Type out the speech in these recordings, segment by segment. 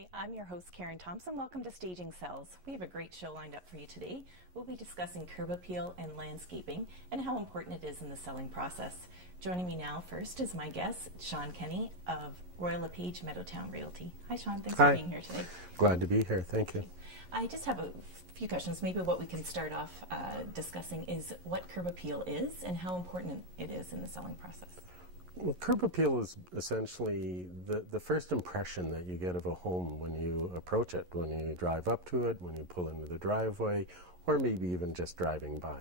Hi, I'm your host Karen Thompson. Welcome to Staging Cells. We have a great show lined up for you today. We'll be discussing curb appeal and landscaping and how important it is in the selling process. Joining me now first is my guest, Sean Kenny of Royal LePage Meadowtown Realty. Hi Sean, thanks for being here today. Glad to be here, thank you. I just have a few questions. Maybe what we can start off discussing is what curb appeal is and how important it is in the selling process. Well, curb appeal is essentially the first impression that you get of a home when you approach it, when you drive up to it, when you pull into the driveway, or maybe even just driving by.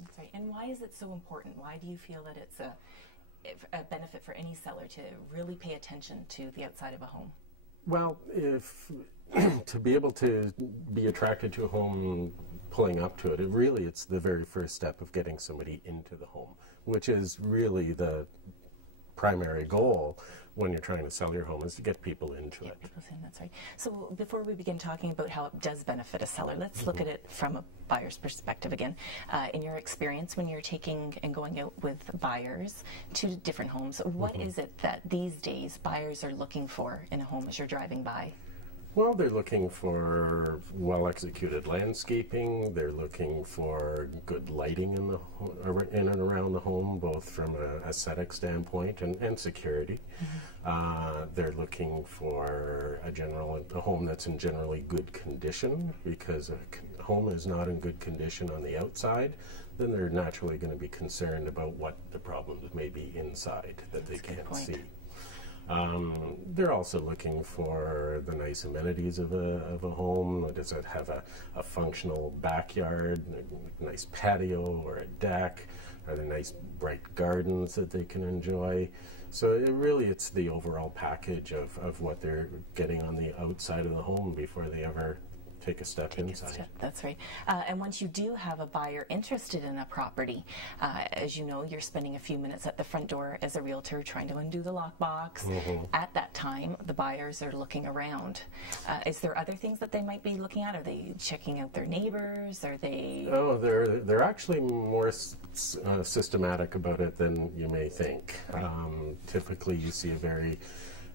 That's right. And why is it so important? Why do you feel that it's a benefit for any seller to really pay attention to the outside of a home? Well, if to be able to be attracted to a home, pulling up to it, it's the very first step of getting somebody into the home, which is really the primary goal when you're trying to sell your home, is to get people into it. People in, that's right. So before we begin talking about how it does benefit a seller, let's look at it from a buyer's perspective again. In your experience, when you're taking and going out with buyers to different homes, what is it that these days buyers are looking for in a home as you're driving by? Well, they're looking for well-executed landscaping. They're looking for good lighting in and around the home, both from an aesthetic standpoint and security. They're looking for a home that's in generally good condition, because a home is not in good condition on the outside, then they're naturally going to be concerned about what the problems may be inside that they can't see. They're also looking for the nice amenities of a home. Does it have a functional backyard, a nice patio or a deck? Are there nice bright gardens that they can enjoy? So it's the overall package of what they're getting on the outside of the home before they ever take a step inside. That's right. And once you do have a buyer interested in a property, as you know, you're spending a few minutes at the front door as a realtor trying to undo the lockbox. At that time, the buyers are looking around. Is there other things that they might be looking at? Are they checking out their neighbors? Are they? Oh, they're actually more systematic about it than you may think. Typically, you see a very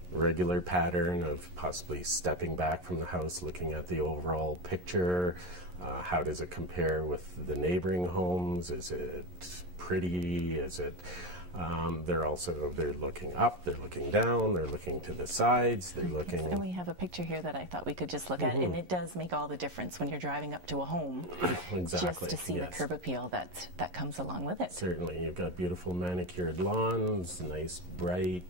regular pattern of possibly stepping back from the house, looking at the overall picture. How does it compare with the neighboring homes? Is it pretty? Is it? They're looking up, they're looking down, they're looking to the sides, they're looking. And we have a picture here that I thought we could just look at, and it does make all the difference when you're driving up to a home. Exactly. Just to see the curb appeal that comes along with it. Certainly, you've got beautiful manicured lawns, nice bright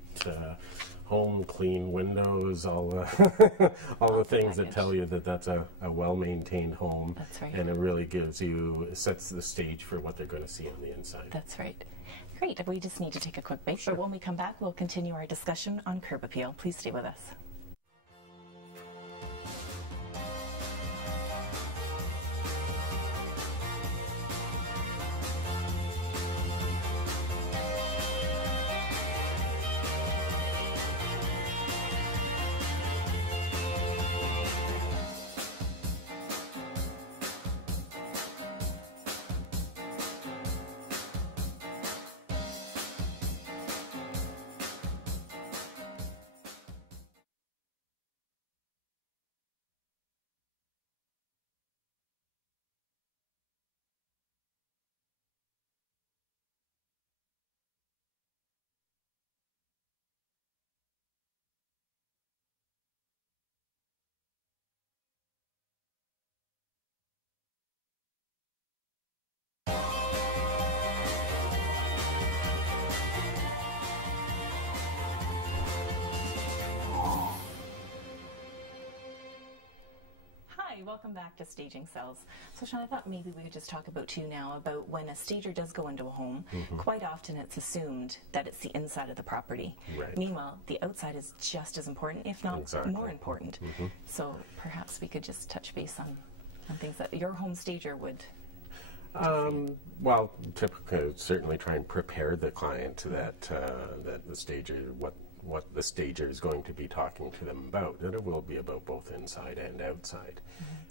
home, clean windows, all the things that tell you that that's a well-maintained home. That's right. And it sets the stage for what they're going to see on the inside. That's right. Great. We just need to take a quick break, but when we come back, we'll continue our discussion on curb appeal. Please stay with us. Welcome back to Staging Cells. So Sean, I thought maybe we could just talk about when a stager does go into a home, quite often it's assumed that it's the inside of the property. Right. Meanwhile, the outside is just as important, if not more important. So perhaps we could just touch base on things that your home stager would. Well, typically, certainly try and prepare the client that the stager, what the stager is going to be talking to them about. And it will be about both inside and outside.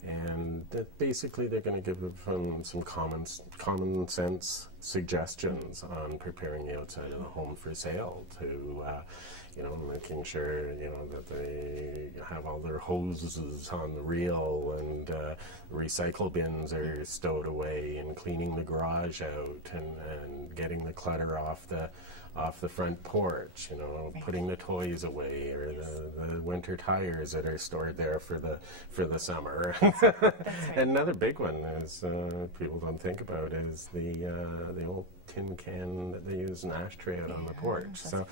And that basically they're going to give them some common sense suggestions on preparing the outside of the home for sale, to you know, making sure, you know, that they have all their hoses on the reel, and recycle bins are stowed away, and cleaning the garage out, and getting the clutter off the front porch, you know, putting the toys away, or the winter tires that are stored there for the summer. That's right. And another big one is people don't think about is the old tin can that they use an ashtray out on the porch. So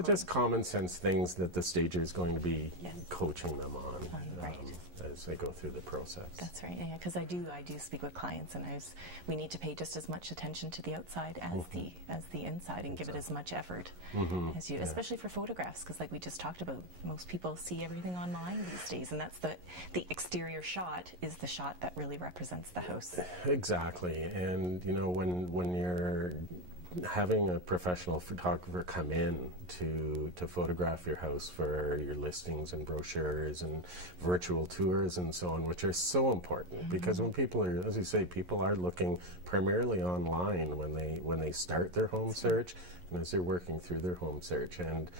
just common sense things that the stager is going to be coaching them on. As they go through the process. That's right. Yeah, because I do speak with clients, and we need to pay just as much attention to the outside as the inside, and give it as much effort as you, especially for photographs, because like we just talked about, most people see everything online these days, and that's the exterior shot is the shot that really represents the house. Exactly. And you know, when you're having a professional photographer come in to photograph your house for your listings and brochures and virtual tours and so on, which are so important, because when people are, as you say, people are looking primarily online when they start their home search, and as they're working through their home search. And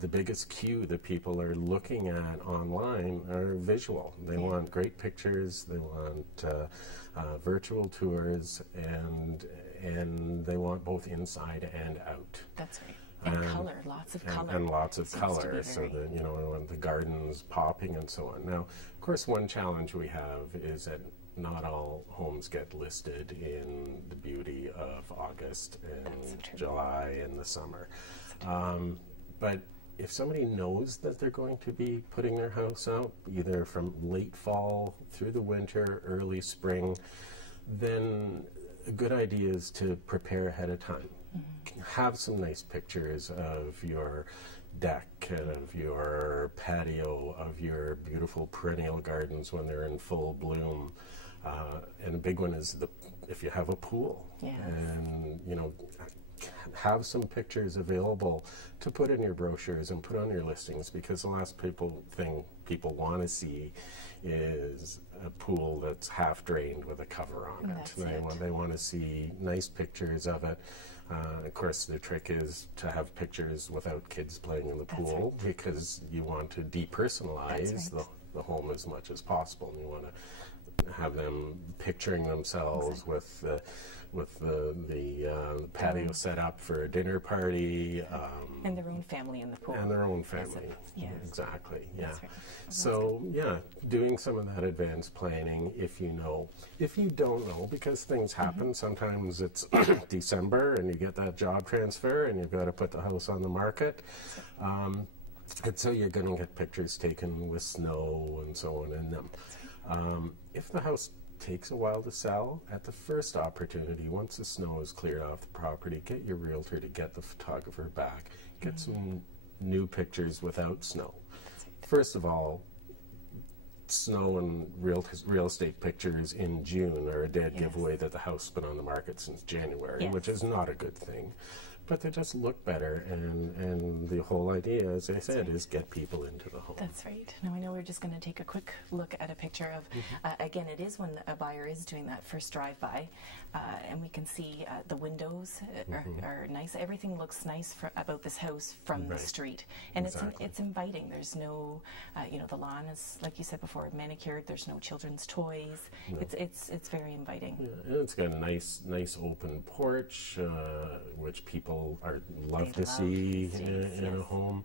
the biggest cue that people are looking at online are visual. They want great pictures, they want virtual tours, and they want both inside and out. That's right. And color, lots of color. And lots of color, so that, you know, when the garden's popping and so on. Now, of course, one challenge we have is that not all homes get listed in the beauty of August and July and the summer. But if somebody knows that they're going to be putting their house out, either from late fall through the winter, early spring, then a good idea is to prepare ahead of time. Have some nice pictures of your deck, and of your patio, of your beautiful perennial gardens when they're in full bloom. And a big one is if you have a pool. And, you know, have some pictures available to put in your brochures and put on your listings, because the last thing people want to see is a pool that's half drained with a cover on it. They want to see nice pictures of it. Of course, the trick is to have pictures without kids playing in the pool, because you want to depersonalize the home as much as possible. And you want to have them picturing themselves with the patio set up for a dinner party. And their own family in the pool. And their own family. Exactly, yeah. That's right. So, yeah, doing some of that advanced planning if you know. If you don't know, because things happen, sometimes it's December and you get that job transfer and you've got to put the house on the market. And so you're going to get pictures taken with snow and so on in them. If the house takes a while to sell, at the first opportunity, once the snow is cleared off the property, get your realtor to get the photographer back. Get some new pictures without snow. First of all, snow and real estate pictures in June are a dead giveaway that the house has been on the market since January, which is not a good thing. But they just look better, and the whole idea, as I said, is get people into the home. That's right. Now, I know we're just going to take a quick look at a picture of, again, it is when a buyer is doing that first drive-by, and we can see the windows are nice. Everything looks nice about this house from the street, and it's inviting. There's no, you know, the lawn is, like you said before, manicured. There's no children's toys. No. It's very inviting. Yeah, and it's got a nice open porch, which people love to see in a home.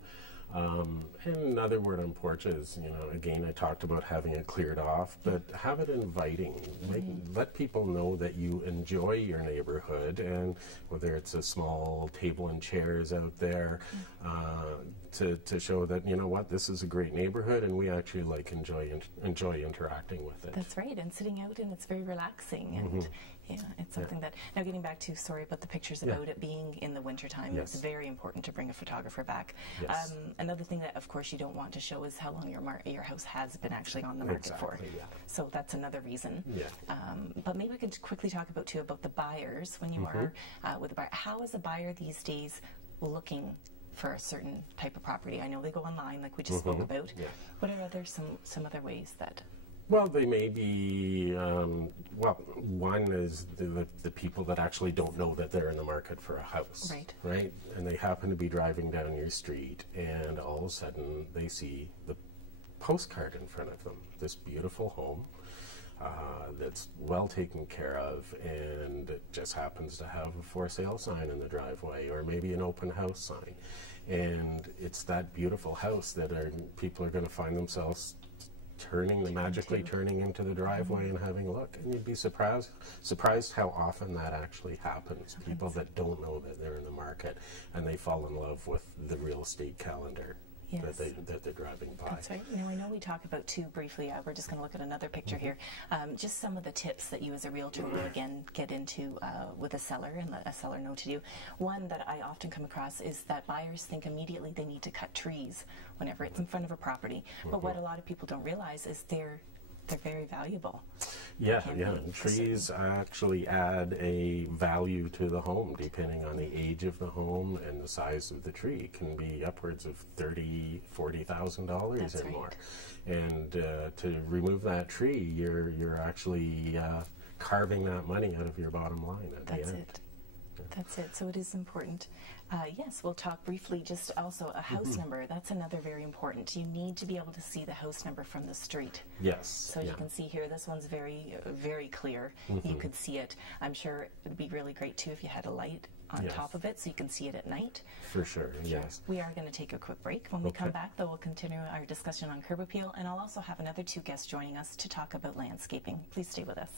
And another word on porch is, you know, again, I talked about having it cleared off, but have it inviting. Let people know that you enjoy your neighborhood, and whether it's a small table and chairs out there, to show that, you know what, this is a great neighborhood and we actually enjoy interacting with it. That's right, and sitting out, and it's very relaxing, and yeah, it's something that, now getting back to, sorry about the pictures about it being in the wintertime, it's very important to bring a photographer back. Another thing that, of course, you don't want to show is how long your house has been actually on the market for. So that's another reason. But maybe we could quickly talk about, too, about the buyers when you are with a buyer. How is a buyer these days looking for a certain type of property? I know they go online, like we just spoke about. Yeah. What are some other ways that? Well, they may be, well, one is the people that actually don't know that they're in the market for a house. Right? And they happen to be driving down your street, and all of a sudden they see the postcard in front of them, this beautiful home that's well taken care of, and it just happens to have a for sale sign in the driveway, or maybe an open house sign. And it's that beautiful house that people are going to find themselves magically turning into the driveway and having a look. And you'd be surprised how often that actually happens. People that don't know that they're in the market, and they fall in love with the real estate calendar that they're driving by. That's right. Now, I know we talk about too briefly, we're just going to look at another picture here, just some of the tips that you as a realtor will again get into with a seller and let a seller know to do. One that I often come across is that buyers think immediately they need to cut trees whenever it's in front of a property. But what a lot of people don't realize is they're very valuable. Yeah. Trees actually add a value to the home depending on the age of the home and the size of the tree. It can be upwards of $30,000-$40,000 and more. And to remove that tree, you're actually carving that money out of your bottom line at the end. That's it. So it is important. Yes, we'll talk briefly just also a house number. That's another very important. You need to be able to see the house number from the street. Yes. So you can see here, this one's very, very clear. You could see it. I'm sure it would be really great too if you had a light on top of it so you can see it at night. For sure, yes. We are going to take a quick break. When we come back, though, we'll continue our discussion on curb appeal, and I'll also have another two guests joining us to talk about landscaping. Please stay with us.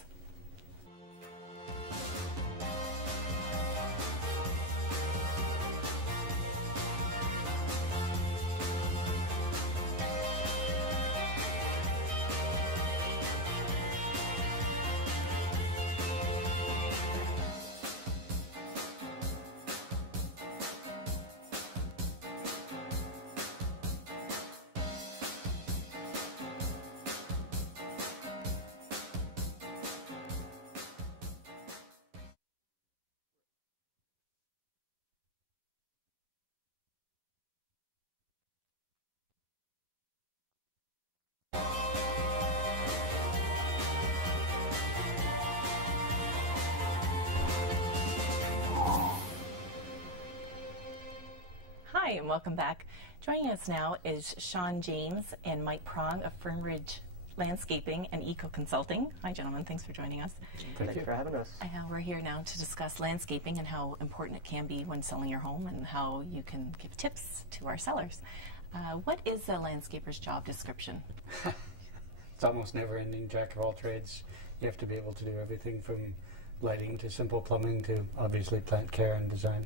Hi, and welcome back. Joining us now is Sean James and Mike Prong of Fernridge Landscaping and Eco Consulting. Hi, gentlemen. Thanks for joining us. Thank you for having us. We're here now to discuss landscaping and how important it can be when selling your home and how you can give tips to our sellers. What is a landscaper's job description? It's almost never-ending, jack of all trades. You have to be able to do everything from lighting to simple plumbing to obviously plant care and design.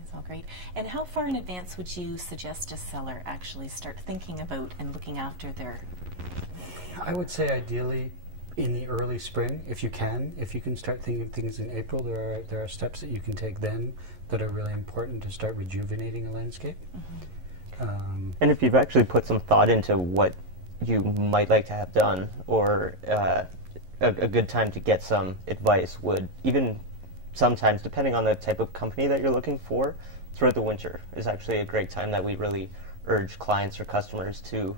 That's all great. And how far in advance would you suggest a seller actually start thinking about and looking after their? I would say ideally in the early spring, if you can. If you can start thinking of things in April, there are steps that you can take then that are really important to start rejuvenating a landscape. And if you've actually put some thought into what you might like to have done, or a good time to get some advice would even sometimes, depending on the type of company that you're looking for, throughout the winter is actually a great time that we really urge clients or customers to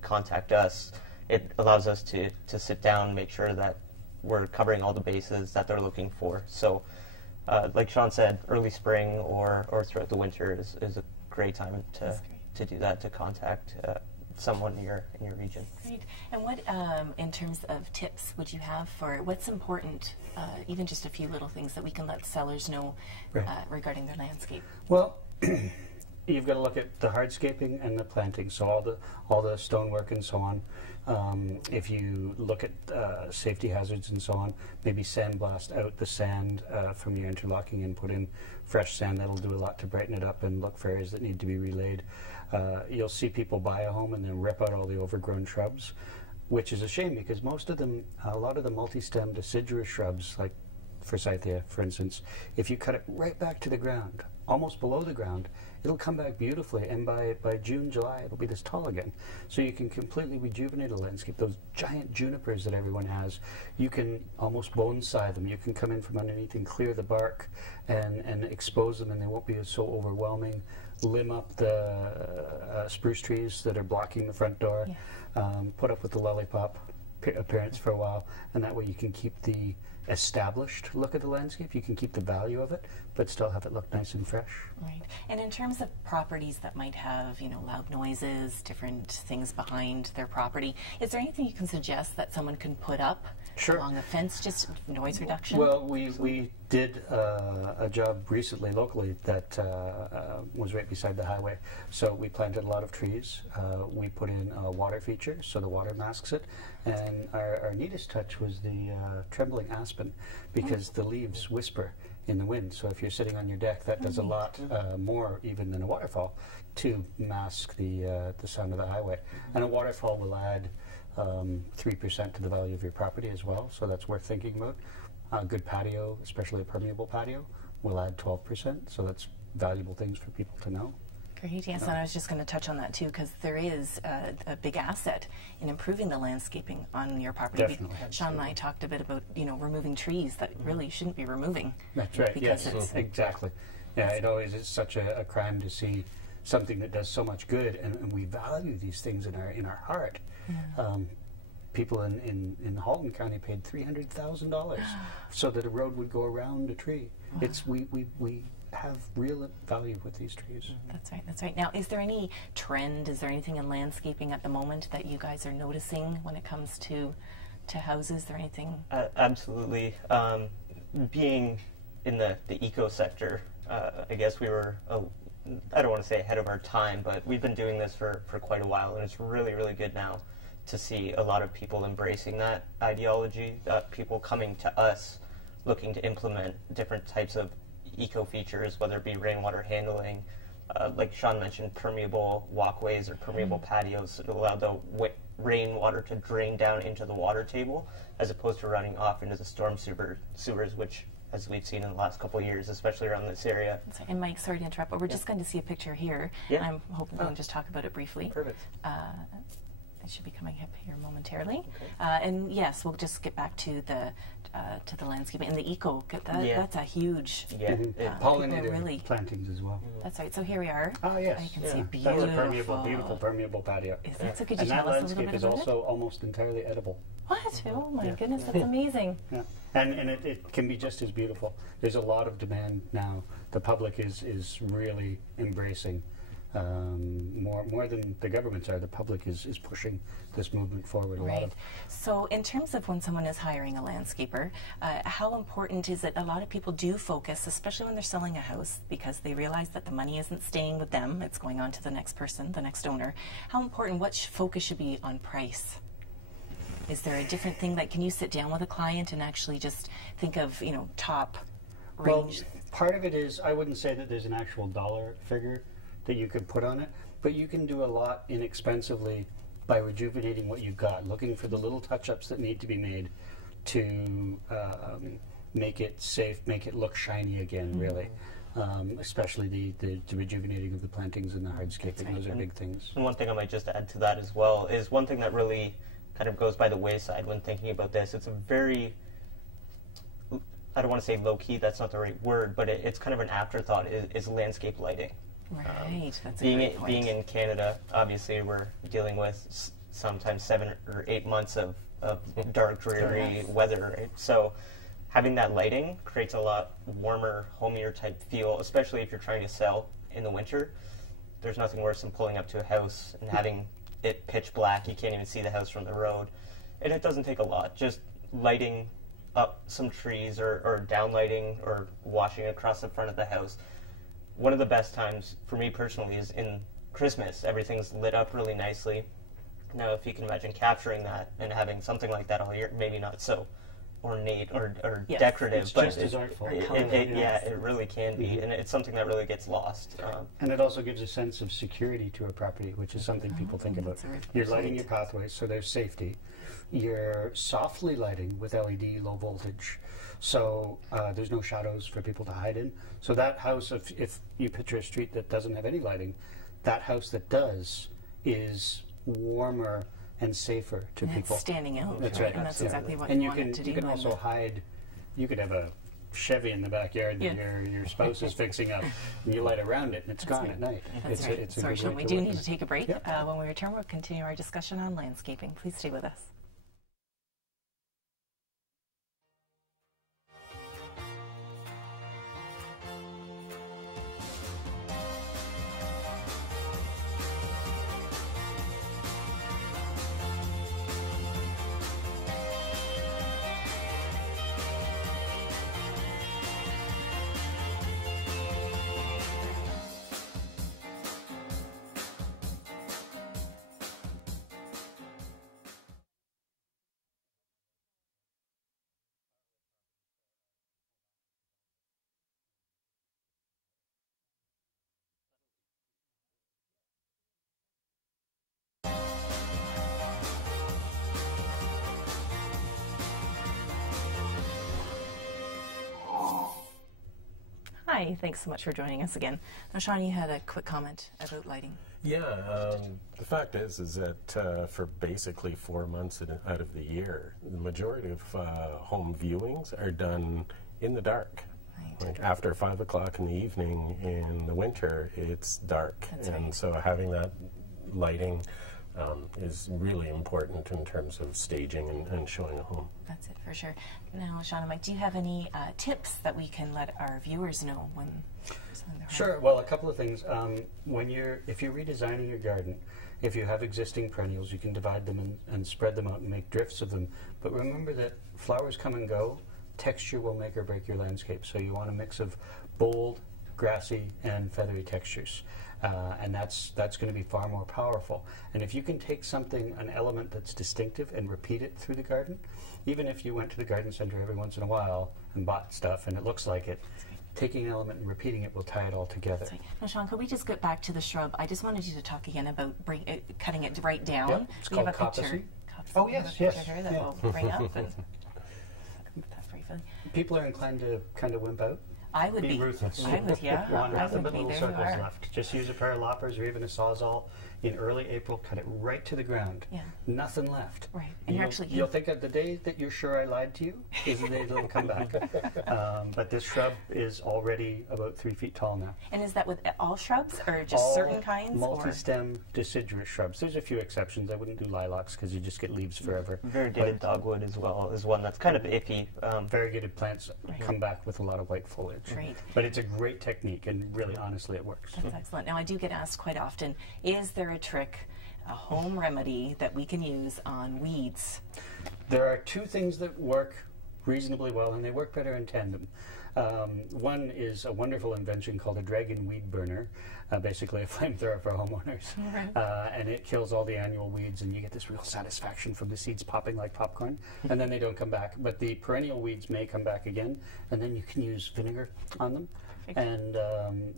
contact us. It allows us to sit down, make sure that we're covering all the bases that they're looking for. So like Sean said, early spring or throughout the winter is a great time to do that, to contact someone in your region. Great. And what, in terms of tips, would you have for what's important, even just a few little things that we can let sellers know regarding their landscape? Well, you've got to look at the hardscaping and the planting, so all the stonework and so on. If you look at safety hazards and so on, maybe sandblast out the sand from your interlocking and put in fresh sand. That'll do a lot to brighten it up and look for areas that need to be relaid. You'll see people buy a home and then rip out all the overgrown shrubs, which is a shame because most of them, a lot of the multi-stem deciduous shrubs, like forsythia, for instance, if you cut it right back to the ground, almost below the ground, it'll come back beautifully, and by June, July, it'll be this tall again. So you can completely rejuvenate a landscape. Those giant junipers that everyone has, you can almost bonsai them. You can come in from underneath and clear the bark and expose them, and they won't be so overwhelming. limb up the spruce trees that are blocking the front door, put up with the lollipop appearance for a while, and that way you can keep the established look of the landscape, you can keep the value of it, but still have it look nice and fresh. Right. And in terms of properties that might have, you know, loud noises, different things behind their property, is there anything you can suggest that someone can put up along a fence, just noise reduction? Well, we did a job recently locally that was right beside the highway. So we planted a lot of trees. We put in a water feature, so the water masks it. And our neatest touch was the trembling aspen, because the leaves whisper in the wind. So if you're sitting on your deck, that does a lot more even than a waterfall to mask the sound of the highway. And a waterfall will add 3% to the value of your property as well, so that's worth thinking about. A good patio, especially a permeable patio, will add 12%, so that's valuable things for people to know. Great, yes, and I was just going to touch on that too, because there is a big asset in improving the landscaping on your property. Definitely. Sean and I talked a bit about, you know, removing trees that really shouldn't be removing. That's right, because yes, it's exactly. Yeah, it always is such a crime to see something that does so much good, and we value these things in our heart. People in Halton County paid $300,000 so that a road would go around a tree. It's we have real value with these trees. That's right, that's right. Now, is there any trend, is there anything in landscaping at the moment that you guys are noticing when it comes to houses? Is there anything? Absolutely. Being in the eco sector, I guess we were, I don't want to say ahead of our time, but we've been doing this for quite a while, and it's really, really good now to see a lot of people embracing that ideology, people coming to us looking to implement different types of eco features, whether it be rainwater handling, like Sean mentioned, permeable walkways or permeable patios that allow the rainwater to drain down into the water table as opposed to running off into the storm sewers, which, as we've seen in the last couple of years, especially around this area. And Mike, sorry to interrupt, but we're just going to see a picture here. Yeah. I'm hoping we can just talk about it briefly. Perfect. It should be coming up here momentarily. And yes, we'll just get back to the landscaping and the eco. That's a huge. Yeah. Pollinator really plantings as well. That's right. So here we are. Ah, yes. You can see That's beautiful. a beautiful permeable patio. Is that so? Could you And that tell us a little landscape bit is about also almost entirely edible. it? What? Oh my Yeah. goodness, that's amazing. Yeah, and it can be just as beautiful. There's a lot of demand now. The public is really embracing more than the governments are. The public is pushing this movement forward. Right. So in terms of when someone is hiring a landscaper, how important is it? A lot of people do focus, especially when they're selling a house, because they realize that the money isn't staying with them, it's going on to the next person, the next owner. How important, what focus should be on price? Is there a different thing that, can you sit down with a client and actually just think of, you know, top range? Well, part of it is, I wouldn't say that there's an actual dollar figure that you could put on it, but you can do a lot inexpensively by rejuvenating what you've got, looking for the little touch-ups that need to be made to make it safe, make it look shiny again, really. Especially the rejuvenating of the plantings and the hardscaping. Those are big things. And one thing I might just add to that as well is one thing that really kind of goes by the wayside when thinking about this. It's a very, I don't want to say low-key, that's not the right word, but it's kind of an afterthought, is landscape lighting. Right, that's a great point. Being in Canada, obviously we're dealing with sometimes 7 or 8 months of dark, dreary weather. Right? So having that lighting creates a lot warmer, homier type feel, especially if you're trying to sell in the winter. There's nothing worse than pulling up to a house and having it pitch black. You can't even see the house from the road. And it doesn't take a lot. Just lighting up some trees or downlighting or washing across the front of the house. One of the best times for me personally is in Christmas. Everything's lit up really nicely. Now, if you can imagine capturing that and having something like that all year, maybe not so ornate or decorative, it's but just as artful. It really can be, and it's something that really gets lost. And it also gives a sense of security to a property, which is something people think about. You're lighting your pathways, so there's safety. You're softly lighting with LED low voltage, so there's no shadows for people to hide in. So that house, if you picture a street that doesn't have any lighting, that house that does is warmer and safer to people. It's standing out. That's right. And that's exactly what and you you want it can to do. you can also hide. You could have a Chevy in the backyard that your spouse is fixing up, and you light around it, and it's gone at night. That's right. It's a Sorry, good Sean, way we to do work need with to take a break. Yep. When we return, we'll continue our discussion on landscaping. Please stay with us. Hi, thanks so much for joining us again. Now, Sean, you had a quick comment about lighting. Yeah, the fact is that for basically 4 months out of the year, the majority of home viewings are done in the dark. Right. Like after 5 o'clock in the evening in the winter, it's dark. That's and right. so having that lighting is really important in terms of staging and showing a home. That's it for sure. Now, Sean and Mike, do you have any tips that we can let our viewers know when selling their home? Sure. Well, a couple of things. If you're redesigning your garden, if you have existing perennials, you can divide them and spread them out and make drifts of them. But remember that flowers come and go. Texture will make or break your landscape. So you want a mix of bold, grassy, and feathery textures. And that's going to be far more powerful. And if you can take an element that's distinctive and repeat it through the garden, even if you went to the garden center every once in a while and bought stuff and it looks like it, taking an element and repeating it will tie it all together. Right. Now, Sean, could we just get back to the shrub? I just wanted you to talk again about cutting it right down. Yep, it's We have called a picture. coppice. Oh, We have a yes, picture yes, here that yeah. we'll bring up. And that's very funny. People are inclined to kind of wimp out. I would Be be. ruthless. I would, yeah. Want I nothing would but be. little There you circles are. left. Just use a pair of loppers or even a Sawzall in early April. Cut it right to the ground. Yeah. Nothing left. Right. And You'll think of the day that you're sure I lied to you is the day it'll come back. But this shrub is already about 3 feet tall now. And is that with all shrubs or just certain kinds? Multi-stem deciduous shrubs. There's a few exceptions. I wouldn't do lilacs because you just get leaves forever. Variegated dogwood as well is one that's kind of iffy. Variegated plants come back with a lot of white foliage. Right. But it's a great technique, and really, honestly, it works. That's excellent. Now, I do get asked quite often, is there a trick, a home remedy that we can use on weeds? There are two things that work reasonably well, and they work better in tandem. One is a wonderful invention called a dragon weed burner, basically a flamethrower for homeowners. And it kills all the annual weeds, and you get this real satisfaction from the seeds popping like popcorn, and then they don't come back. But the perennial weeds may come back again, and then you can use vinegar on them. Perfect.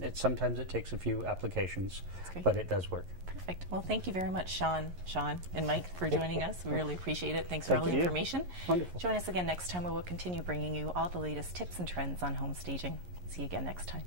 And sometimes it takes a few applications, great. but it does work. Perfect. Well, thank you very much, Sean, and Mike, for joining us. We really appreciate it. Thanks for all the Thank you. information. Wonderful. Join us again next time where we'll continue bringing you all the latest tips and trends on home staging. See you again next time.